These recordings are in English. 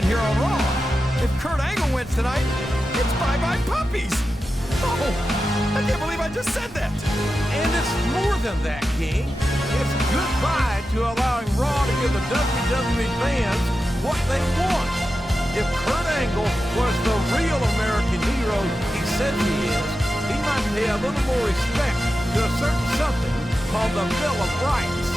promotion here on Raw. If Kurt Angle wins tonight, it's bye-bye puppies. Oh, I can't believe I just said that. And it's more than that, King. It's goodbye to allowing Raw to give the WWE fans what they want. If Kurt Angle was the real American hero he said he is, he might pay a little more respect to a certain something called the Bill of Rights.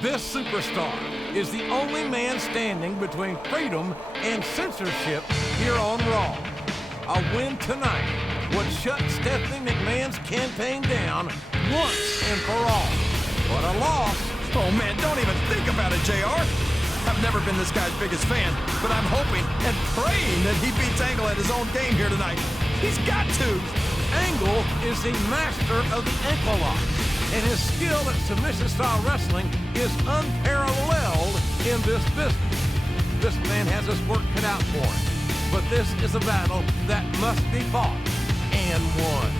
This superstar is the only man standing between freedom and censorship here on Raw. A win tonight would shut Stephanie McMahon's campaign down once and for all. But a loss... Oh, man, don't even think about it, JR. I've never been this guy's biggest fan, but I'm hoping and praying that he beats Angle at his own game here tonight. He's got to. Angle is the master of the ankle lock, and his skill at submission-style wrestling is unparalleled in this business. This man has his work cut out for him, but this is a battle that must be fought and won.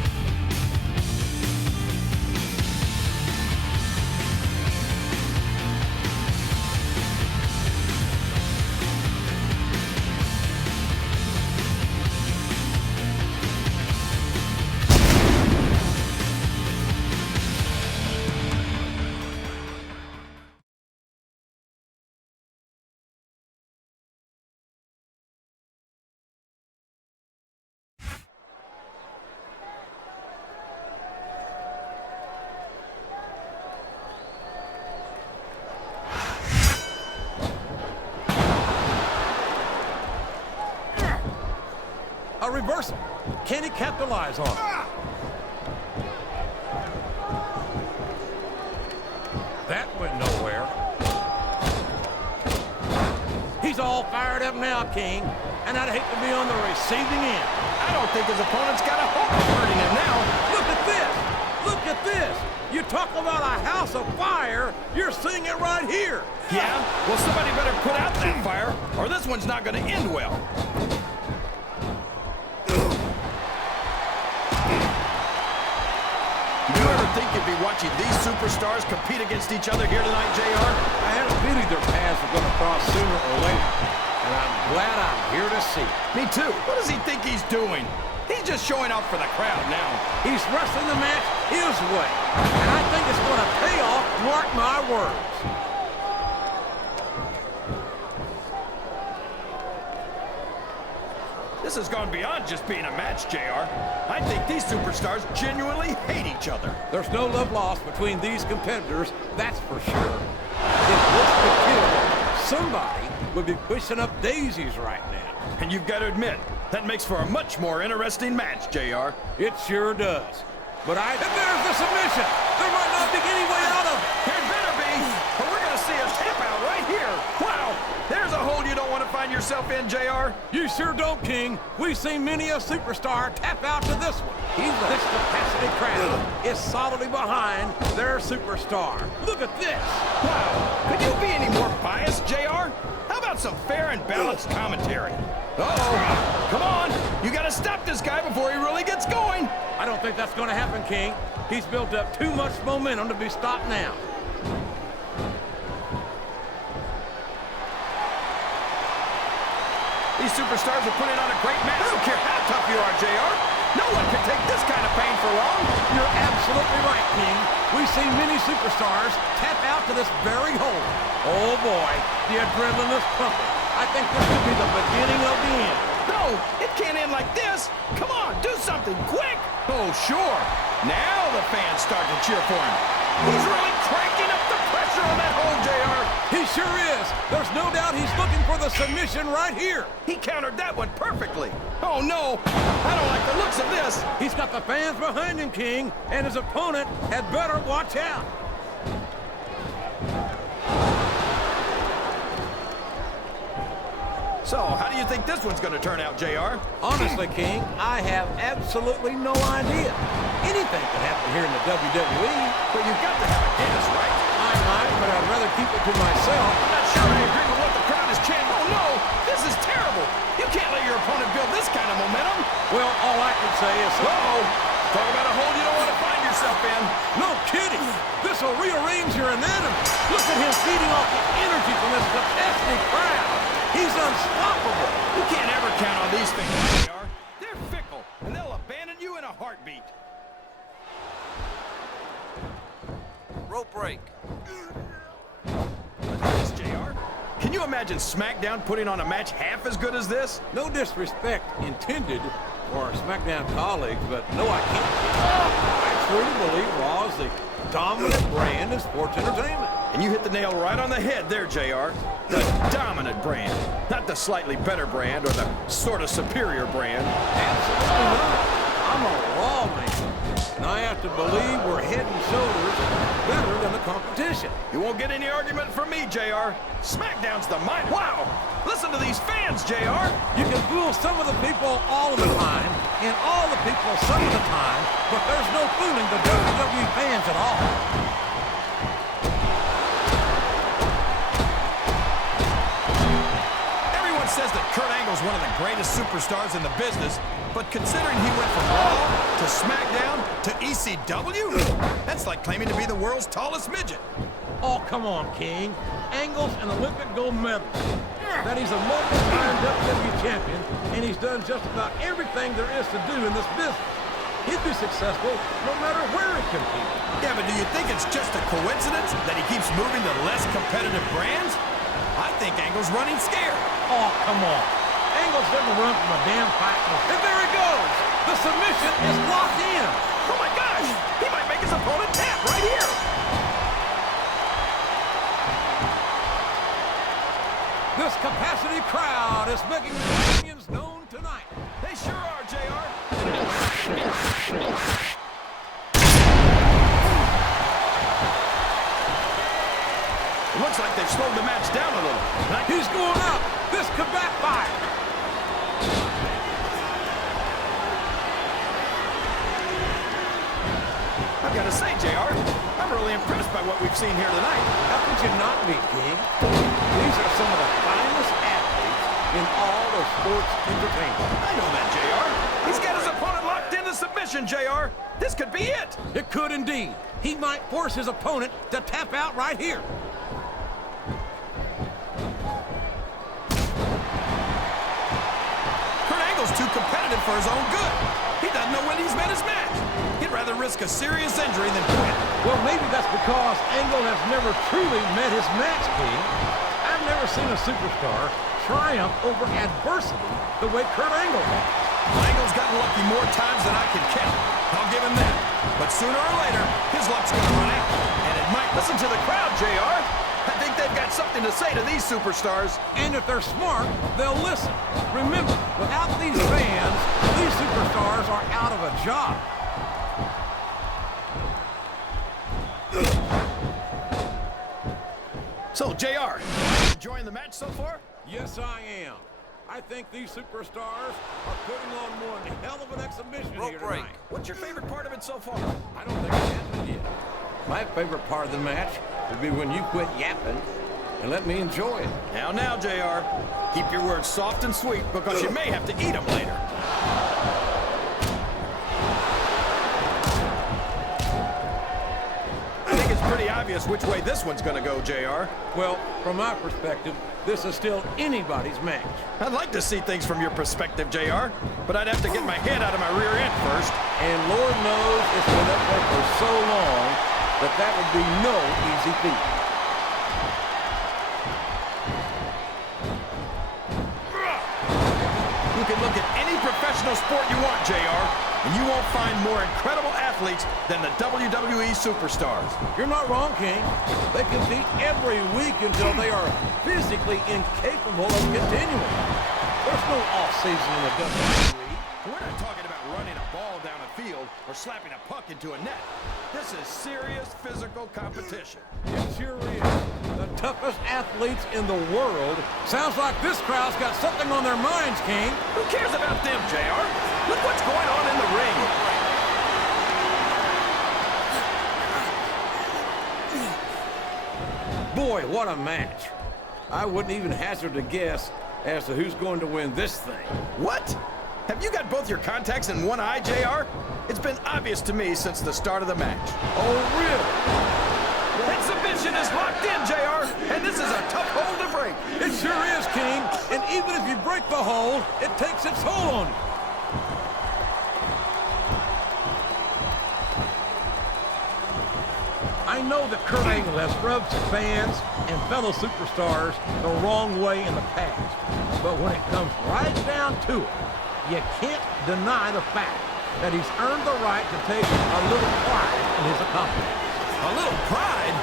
A reversal. Can he capitalize on it? That went nowhere. He's all fired up now, King, and I'd hate to be on the receiving end. I don't think his opponent's got a hope of hurting him now. Look at this! Look at this! You talk about a house of fire, you're seeing it right here. Yeah? Well, somebody better put out that fire, or this one's not going to end well. Think you'd be watching these superstars compete against each other here tonight, JR? I had a feeling their paths were going to cross sooner or later, and I'm glad I'm here to see it. Me too. What does he think he's doing? He's just showing off for the crowd now. He's wrestling the match his way, and I think it's going to pay off, mark my words. This has gone beyond just being a match, JR. I think these superstars genuinely hate each other. There's no love lost between these competitors, that's for sure. If this could kill, somebody would be pushing up daisies right now. And you've got to admit, that makes for a much more interesting match, JR. It sure does. But and there's the submission. There might not be any way out of... There better be, or we're going to see a tap out right here. Wow, there's a hole you don't want to find yourself in, JR. You sure don't, King. We've seen many a superstar tap out to this one. This capacity crowd is solidly behind their superstar. Look at this. Wow, could you be any more biased, JR? How about some fair and balanced commentary? Uh-oh, come on. You got to stop this guy before he really gets going. I don't think that's going to happen, King. He's built up too much momentum to be stopped now. These superstars are putting on a great match. I don't care how tough you are, JR. No one can take this kind of pain for long. You're absolutely right, King. We've seen many superstars tap out to this very hole. Oh, boy, the adrenaline is pumping. I think this could be the beginning of the end. No, it can't end like this. Come on, do something quick. Oh, sure. Now the fans start to cheer for him. He's really cranking up the pressure on that hole, JR. He sure is. There's no doubt he's looking for the submission right here. He countered that one perfectly. Oh, no. I don't like the looks of this. He's got the fans behind him, King, and his opponent had better watch out. So, how do you think this one's going to turn out, JR? Honestly, King, I have absolutely no idea. Anything could happen here in the WWE. But you've got to have a guess, right? I might, but but I'd rather keep it to myself. I'm not sure I agree with what the crowd is chanting. Oh, no! This is terrible! You can't let your opponent build this kind of momentum. Well, all I can say is... Uh-oh! Talk about a hole you don't want to find yourself in. No kidding! This will rearrange your anatomy. Look at him feeding off the energy from this capacity crowd. He's unstoppable. You can't ever count on these things, JR. They're fickle, and they'll abandon you in a heartbeat. Rope break. This, JR. Can you imagine SmackDown putting on a match half as good as this? No disrespect intended for our SmackDown colleagues, but no, I can't. I truly believe Raw is the dominant brand in sports entertainment. And you hit the nail right on the head there, JR. The dominant brand, not the slightly better brand or the sort of superior brand. Absolutely not. I'm a Raw man, and I have to believe we're head and shoulders better than the competition. You won't get any argument from me, JR. SmackDown's the mind. Wow! Listen to these fans, JR. You can fool some of the people all of the time, and all the people some of the time, but there's no fooling the WWE fans at all. Everyone says that Kurt Angle's one of the greatest superstars in the business, but considering he went from Raw to SmackDown to ECW, that's like claiming to be the world's tallest midget. Oh, come on, King. Angle's an Olympic gold medalist. That he's a multi-time WWE champion, and he's done just about everything there is to do in this business. He'd be successful no matter where he competes. Yeah, but do you think it's just a coincidence that he keeps moving to less competitive brands? I think Angle's running scared. Oh, come on. Angle's never run from a damn fight. And there he goes. The submission is locked in. Oh, my gosh. He might make his opponent tap right here. This capacity crowd is making their opinions known tonight. They sure are, JR. It looks like they've slowed the match down a little. He's going up. This could backfire. I've got to say, JR, I'm really impressed by what we've seen here tonight. How could you not be, King? These are some of the finest athletes in all of sports entertainment. I know that, JR. He's got his opponent locked into submission, JR. This could be it. It could indeed. He might force his opponent to tap out right here. Kurt Angle's too competitive for his own good. He doesn't know when he's met his match. He'd rather risk a serious injury than quit. Well, maybe that's because Angle has never truly met his match, King. I've never seen a superstar triumph over adversity the way Kurt Angle has. Angle's gotten lucky more times than I can count. I'll give him that. But sooner or later, his luck's gonna run out. And it might. Listen to the crowd, JR. I think they've got something to say to these superstars. And if they're smart, they'll listen. Remember, without these fans, these superstars are out of a job. So, JR, enjoying the match so far? Yes, I am. I think these superstars are putting on one hell of an exhibition Rope here break. tonight. What's your favorite part of it so far? I don't think it's happened yet. My favorite part of the match would be when you quit yapping and let me enjoy it. Now, JR, keep your words soft and sweet because you may have to eat them later. I think it's pretty obvious which way this one's going to go, JR. Well, from my perspective, this is still anybody's match. I'd like to see things from your perspective, JR, but I'd have to get my head out of my rear end first. And Lord knows it's been up there for so long that that would be no easy feat. You can look at any professional sport you want, JR, and you won't find more incredible athletes than the WWE superstars. You're not wrong, King. They compete every week until they are physically incapable of continuing. There's no off-season in the WWE. We're not talking about running a ball down a field or slapping a puck into a net. This is serious physical competition. It sure is. The toughest athletes in the world. Sounds like this crowd's got something on their minds, King. Who cares about them, JR? Look what's going on in the ring. Boy, what a match. I wouldn't even hazard a guess as to who's going to win this thing. What? Have you got both your contacts in one eye, JR? It's been obvious to me since the start of the match. Oh, really? Exhibition is locked in, JR, and this is a tough hold to break. It sure is, King. And even if you break the hold, it takes its toll on you. I know that Kurt Angle has rubbed fans and fellow superstars the wrong way in the past. But when it comes right down to it, you can't deny the fact that he's earned the right to take a little pride in his accomplishments. A little pride?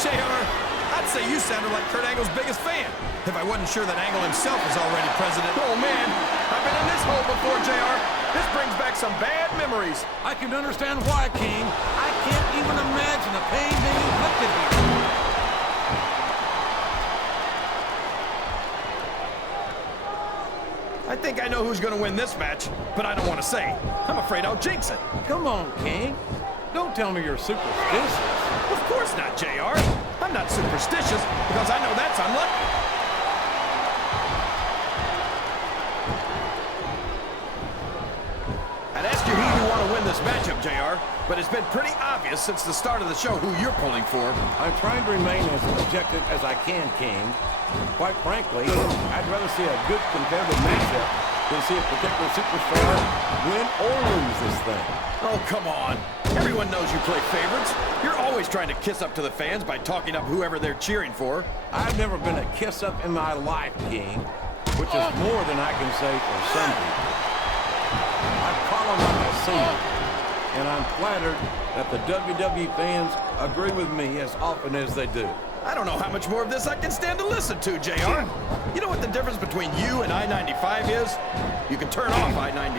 JR, I'd say you sounded like Kurt Angle's biggest fan. If I wasn't sure that Angle himself is already president. Oh, man, I've been in this hole before, JR. This brings back some bad memories. I can understand why, King. I can't even imagine the pain being inflicted here. I think I know who's going to win this match, but I don't want to say. I'm afraid I'll jinx it. Come on, King. Don't tell me you're superstitious. Of course not, JR. I'm not superstitious because I know that's unlucky. I'd ask you who you want to win this matchup, JR, but it's been pretty obvious since the start of the show who you're pulling for. I'm trying to remain as objective as I can, King. Quite frankly, I'd rather see a good competitive matchup than see a particular superstar win or lose this thing. Oh, come on. Everyone knows you play favorites. You're always trying to kiss up to the fans by talking up whoever they're cheering for. I've never been a kiss-up in my life, King, which is more than I can say for some people. I call them like I see them, and I'm flattered that the WWE fans agree with me as often as they do. I don't know how much more of this I can stand to listen to, JR. You know what the difference between you and I-95 is? You can turn off I-95.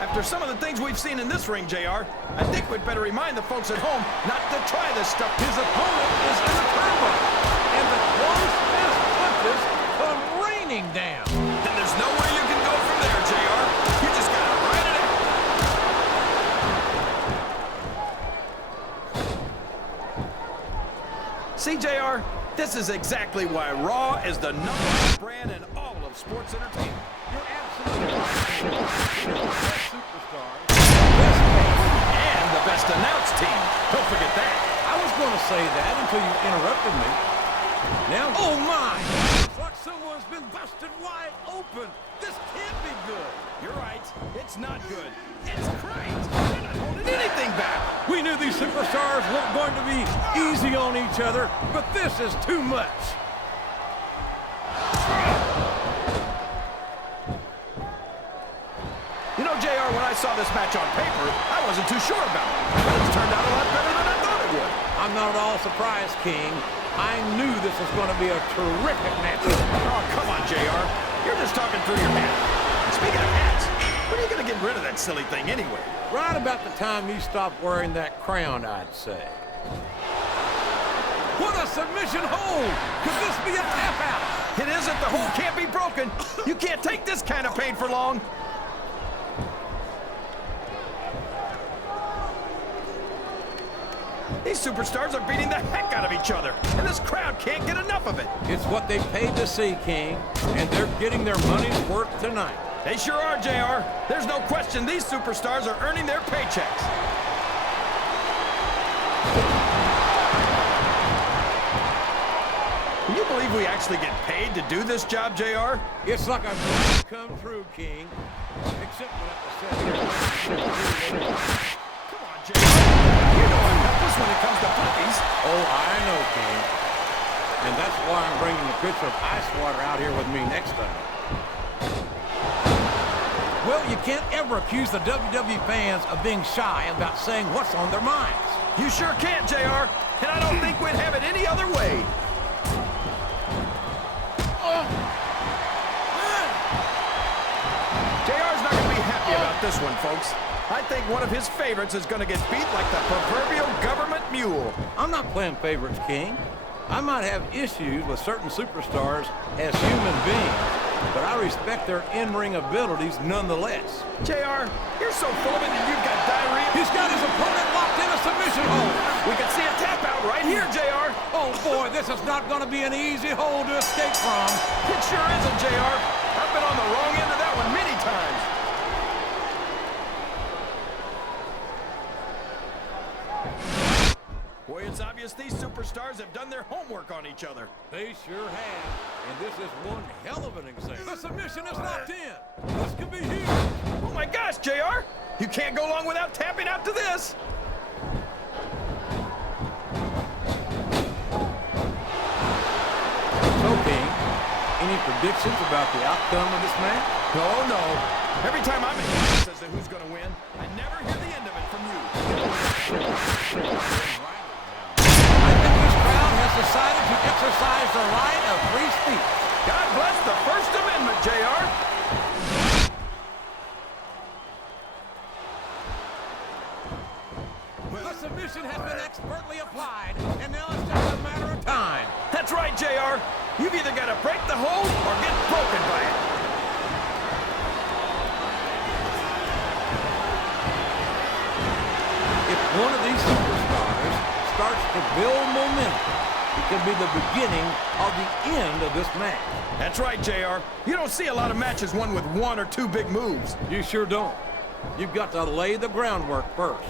After some of the things we've seen in this ring, JR, I think we'd better remind the folks at home not to try this stuff. His opponent is in the turnbuckle, and the close fist punches come raining down. And there's nowhere you can go from there, JR. You just gotta ride it out. See, JR, this is exactly why Raw is the #1 brand in all of sports entertainment. You're absolutely right. The best superstars, the best fans, And the best announced team. Don't forget that. I was going to say that until you interrupted me. Now, oh my! It's like someone's been busted wide open. This can't be good. You're right. It's not good. It's great. They're not holding anything back. We knew these superstars weren't going to be easy on each other, but this is too much. You know, JR, when I saw this match on paper, I wasn't too sure about it. But it's turned out a lot better than I thought it would. I'm not at all surprised, King. I knew this was going to be a terrific match. Oh, come on, JR. You're just talking through your hat. And speaking of hats, when are you going to get rid of that silly thing anyway? Right about the time you stop wearing that crown, I'd say. What a submission hold! Could this be a tap out? It isn't. The hold can't be broken. You can't take this kind of pain for long. These superstars are beating the heck out of each other, and this crowd can't get enough of it. It's what they paid to see, King, and they're getting their money's worth tonight. They sure are, JR. There's no question these superstars are earning their paychecks. Can you believe we actually get paid to do this job, JR? It's like a dream come true, King. Except when at the set. Come on, JR. You know I'm helpless when it comes to puppies. Oh, I know, King. And that's why I'm bringing the pitcher of ice water out here with me next time. Well, you can't ever accuse the WWE fans of being shy about saying what's on their minds. You sure can't, JR. And I don't think we'd have it any other way. JR's not going to be happy about this one, folks. I think one of his favorites is going to get beat like the proverbial government mule. I'm not playing favorites, King. I might have issues with certain superstars as human beings, but I respect their in-ring abilities nonetheless. JR, you're so full of it that you've got diarrhea. He's got his opponent locked in a submission hold. We can see a tap out right here, JR. Oh, boy, this is not going to be an easy hold to escape from. It sure isn't, JR. I've been on the wrong end of that one many times. Boy, it's obvious these superstars have done their homework on each other. They sure have. And this is one hell of an example. The submission is locked in. This could be huge. Oh my gosh, JR! You can't go long without tapping out to this. So, King, any predictions about the outcome of this match? No. Every time I'm in as to who's going to win, I never hear the end of it from you. I think this crowd has decided to exercise the right of free speech. God bless the First Amendment, JR. The submission has been expertly applied, and now it's just a matter of time. That's right, JR. You've either got to break the hold or get broken by it. If one of these superstars starts to build momentum, it could be the beginning of the end of this match. That's right, JR. You don't see a lot of matches won with one or two big moves. You sure don't. You've got to lay the groundwork first.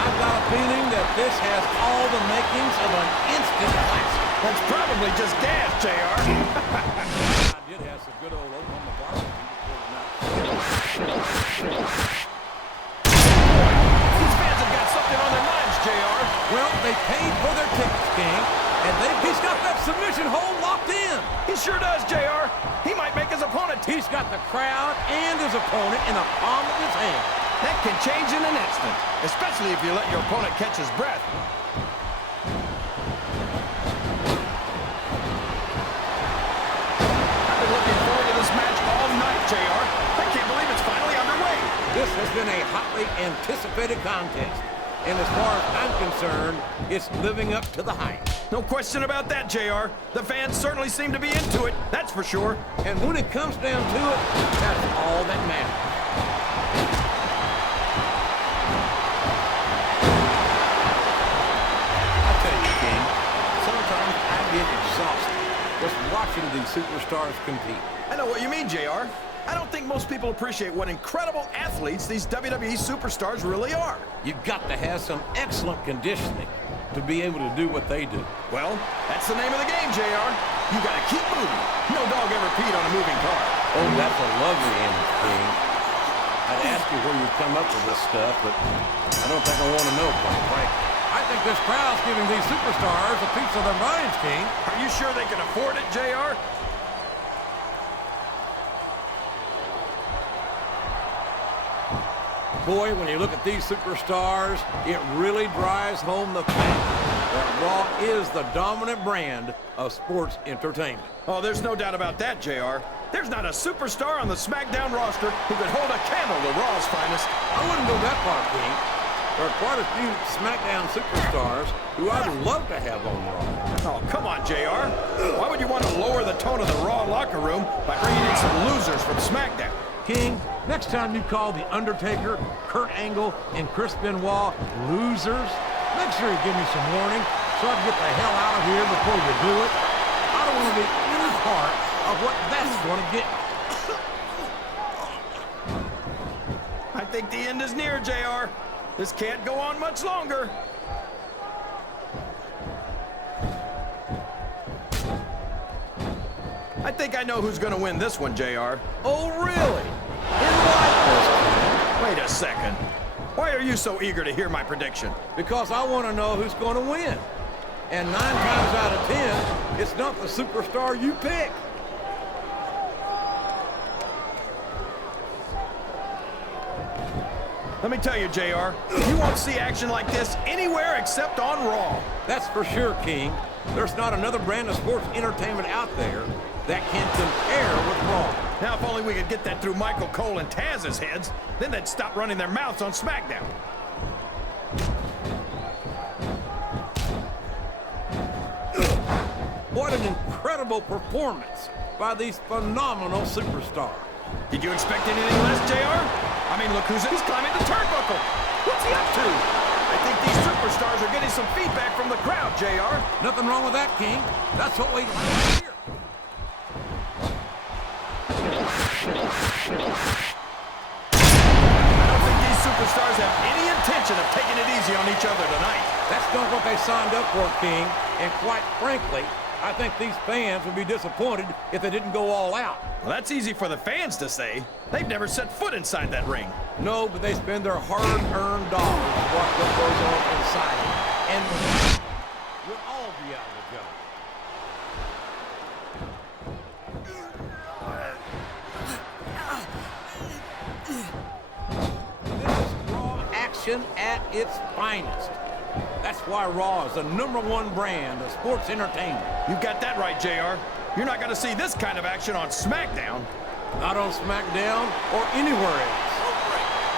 I've got a feeling that this has all the makings of an instant classic. That's probably just gas, JR. I did have some good old Oklahoma barbecue before tonight. These fans have got something on their minds, JR. Well, they paid for their tickets, King, and he's got that submission hold locked in. He sure does, JR. He might make his opponent. He's got the crowd and his opponent in the palm of his hand. That can change in an instant, especially if you let your opponent catch his breath. I've been looking forward to this match all night, JR. I can't believe it's finally underway. This has been a hotly anticipated contest, and as far as I'm concerned, it's living up to the hype. No question about that, JR. The fans certainly seem to be into it, that's for sure. And when it comes down to it, that's all that matters. I tell you, King, sometimes I get exhausted just watching these superstars compete. I know what you mean, JR. I don't think most people appreciate what incredible athletes these WWE superstars really are. You've got to have some excellent conditioning to be able to do what they do. Well, that's the name of the game, JR. You gotta keep moving. No dog ever peed on a moving car. Oh, that's a lovely image, King. I'd ask you where you come up with this stuff, but I don't think I want to know, quite frankly. I think this crowd's giving these superstars a piece of their minds, King. Are you sure they can afford it, JR? Boy, when you look at these superstars, it really drives home the fact that Raw is the dominant brand of sports entertainment. Oh, there's no doubt about that, JR. There's not a superstar on the SmackDown roster who could hold a candle to Raw's finest. I wouldn't go that far, King. There are quite a few SmackDown superstars who I'd love to have on Raw. Oh, come on, JR. Why would you want to lower the tone of the Raw locker room by bringing in some losers from SmackDown? King, next time you call The Undertaker, Kurt Angle, and Chris Benoit losers, make sure you give me some warning so I can get the hell out of here before you do it. I don't want to be any part of what that's going to get me. I think the end is near, JR. This can't go on much longer. I think I know who's going to win this one, JR. Oh, really? In likeness, Wait a second. Why are you so eager to hear my prediction? because I want to know who's going to win. And 9 times out of 10, it's not the superstar you pick. Let me tell you, JR, you won't see action like this anywhere except on Raw. That's for sure, King. There's not another brand of sports entertainment out there that can compare with Raw. Now, if only we could get that through Michael Cole and Taz's heads, then they'd stop running their mouths on SmackDown. What an incredible performance by these phenomenal superstars. Did you expect anything less, JR? I mean, look who's climbing the turnbuckle. What's he up to? I think these superstars are getting some feedback from the crowd, JR. Nothing wrong with that, King. That's what we like to hear. I don't think these superstars have any intention of taking it easy on each other tonight. That's not what they signed up for, King. And quite frankly, I think these fans would be disappointed if they didn't go all out. Well, that's easy for the fans to say. They've never set foot inside that ring. No, but they spend their hard-earned dollars to watch what goes on inside it. And we'll all be out of the job. This is Raw action at its finest. That's why Raw is the #1 brand of sports entertainment. You got that right, JR. You're not going to see this kind of action on SmackDown. Not on SmackDown or anywhere else.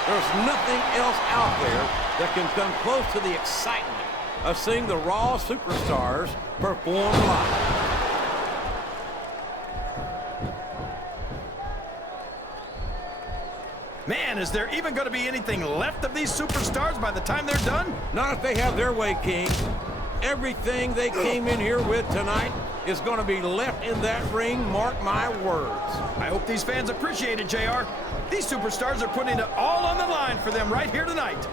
There's nothing else out there that can come close to the excitement of seeing the Raw superstars perform live. Man, is there even going to be anything left of these superstars by the time they're done? Not if they have their way, King. Everything they came in here with tonight is going to be left in that ring, mark my words. I hope these fans appreciate it, JR. These superstars are putting it all on the line for them right here tonight.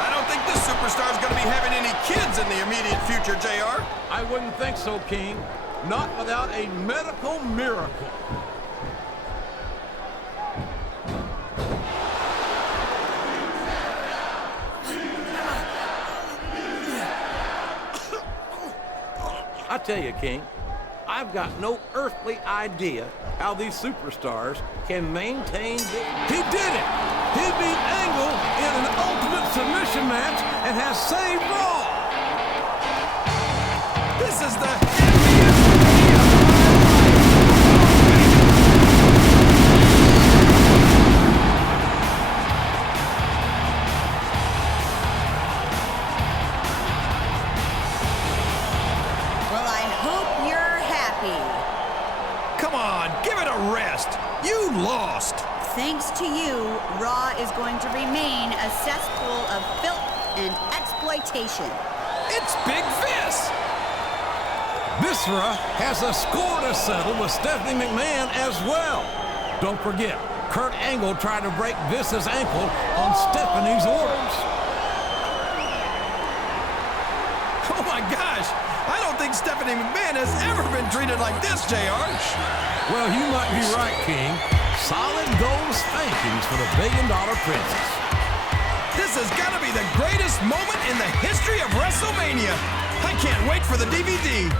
I don't think this superstar is going to be having any kids in the immediate future, JR. I wouldn't think so, King. Not without a medical miracle. I tell you, King, I've got no earthly idea how these superstars can maintain this. He did it! He beat Angle in an ultimate submission match and has saved Raw! This is the Well, I hope you're happy. Come on, give it a rest. You lost. Thanks to you, Raw is going to remain a cesspool of filth and exploitation. It's Big Vis. Viscera has a score to settle with Stephanie McMahon as well. Don't forget, Kurt Angle tried to break Vis's ankle on Stephanie's orders. Oh my gosh, I don't think Stephanie McMahon has ever been treated like this, JR. Well, you might be right, King. Solid gold spankings for the $1 billion princess. This has got to be the greatest moment in the history of WrestleMania. I can't wait for the DVD.